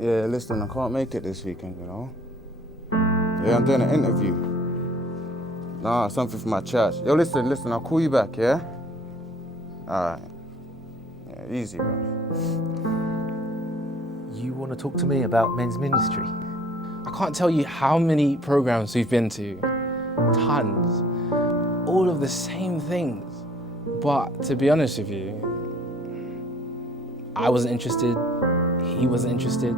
Yeah, listen, I can't make it this weekend, you know. Yeah, I'm doing an interview. Nah, something for my church. Yo, listen, I'll call you back, yeah? Alright. Yeah, easy, bro. You want to talk to me about men's ministry? I can't tell you how many programs we've been to. Tons. All of the same things. But to be honest with you, I wasn't interested, he wasn't interested.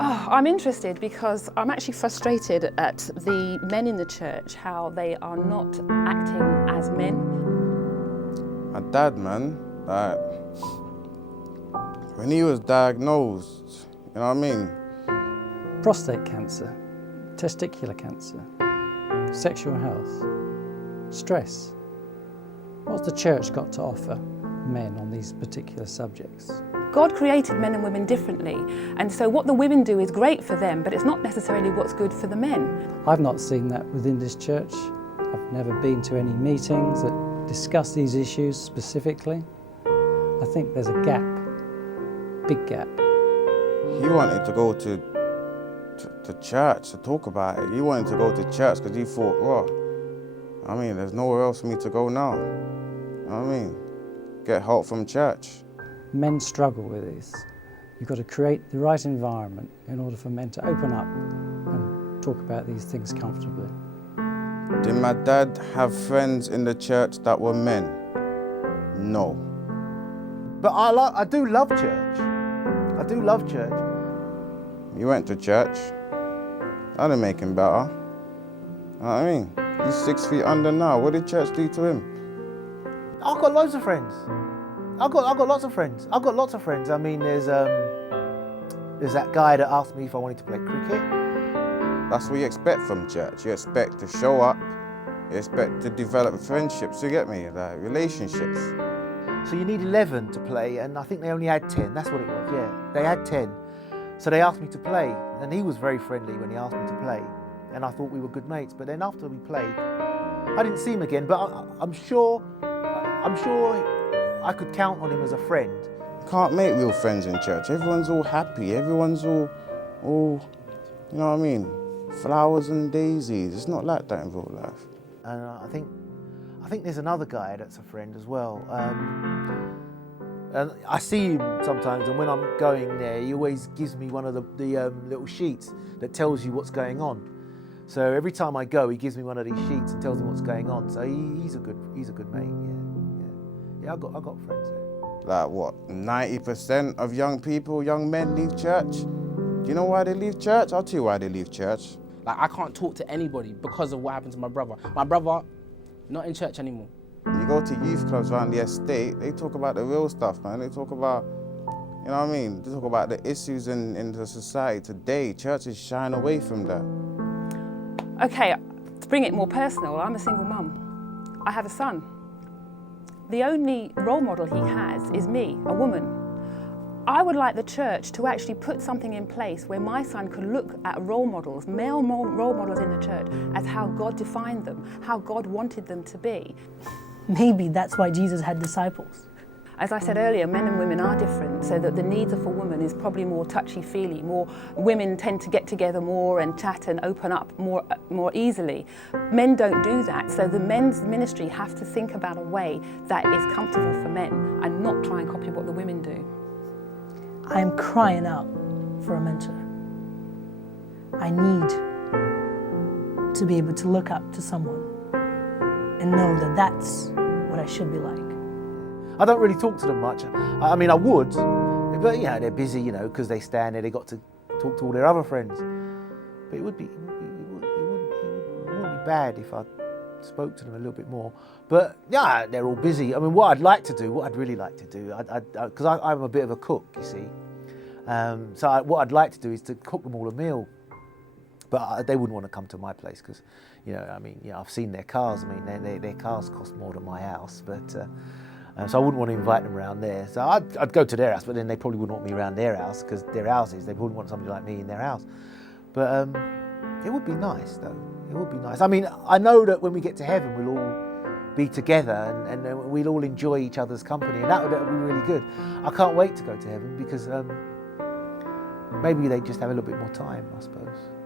Oh, I'm interested because I'm actually frustrated at the men in the church, how they are not acting as men. My dad, man, like, when he was diagnosed, you know what I mean? Prostate cancer, testicular cancer, sexual health, stress. What's the church got to offer men on these particular subjects? God created men and women differently, and so what the women do is great for them, but it's not necessarily what's good for the men. I've not seen that within this church. I've never been to any meetings that discuss these issues specifically. I think there's a gap, big gap. He wanted to go to church to talk about it. He wanted to go to church because he thought, well, I mean, there's nowhere else for me to go now. You know what I mean? Get help from church. Men struggle with this. You've got to create the right environment in order for men to open up and talk about these things comfortably. Did my dad have friends in the church that were men? No. But I do love church. I do love church. He went to church. I didn't make him better. You know what I mean? He's 6 feet under now. What did church do to him? I've got loads of friends. I've got lots of friends. I've got lots of friends. I mean, there's that guy that asked me if I wanted to play cricket. That's what you expect from church. You expect to show up. You expect to develop friendships, you get me? Like relationships. So you need 11 to play, and I think they only had 10. That's what it was, yeah. They had 10. So they asked me to play, and he was very friendly when he asked me to play. And I thought we were good mates. But then after we played, I didn't see him again, but I'm sure I could count on him as a friend. You can't make real friends in church. Everyone's all happy. Everyone's all, you know what I mean? Flowers and daisies. It's not like that in real life. And I think there's another guy that's a friend as well. And I see him sometimes, and when I'm going there, he always gives me one of the little sheets that tells you what's going on. So every time I go, he gives me one of these sheets and tells me what's going on. So he's a good mate. Yeah. I've got friends there. Like what? 90% of young men leave church. Do you know why they leave church? I'll tell you why they leave church. Like, I can't talk to anybody because of what happened to my brother. My brother, not in church anymore. You go to youth clubs around the estate, they talk about the real stuff, man. They talk about, you know what I mean? They talk about the issues in the society today. Churches shine away from that. Okay, to bring it more personal, I'm a single mum. I have a son. The only role model he has is me, a woman. I would like the church to actually put something in place where my son can look at role models, male role models in the church, as how God defined them, how God wanted them to be. Maybe that's why Jesus had disciples. As I said earlier, men and women are different, so that the needs of a woman is probably more touchy-feely. More women tend to get together more and chat and open up more easily. Men don't do that, so the men's ministry have to think about a way that is comfortable for men and not try and copy what the women do. I am crying out for a mentor. I need to be able to look up to someone and know that that's what I should be like. I don't really talk to them much. I mean, I would, but they're busy, because they stand there, they got to talk to all their other friends. But it wouldn't be bad if I spoke to them a little bit more. But yeah, they're all busy. I mean, what I'd really like to do, because I'm a bit of a cook, you see. What I'd like to do is to cook them all a meal. But they wouldn't want to come to my place because, I've seen their cars. I mean, their cars cost more than my house, but. So I wouldn't want to invite them around there. So I'd go to their house, but then they probably wouldn't want me around their house because their houses, they wouldn't want somebody like me in their house. But it would be nice, though. It would be nice. I mean, I know that when we get to heaven, we'll all be together and we'll all enjoy each other's company, and that would be really good. I can't wait to go to heaven because maybe they just have a little bit more time, I suppose.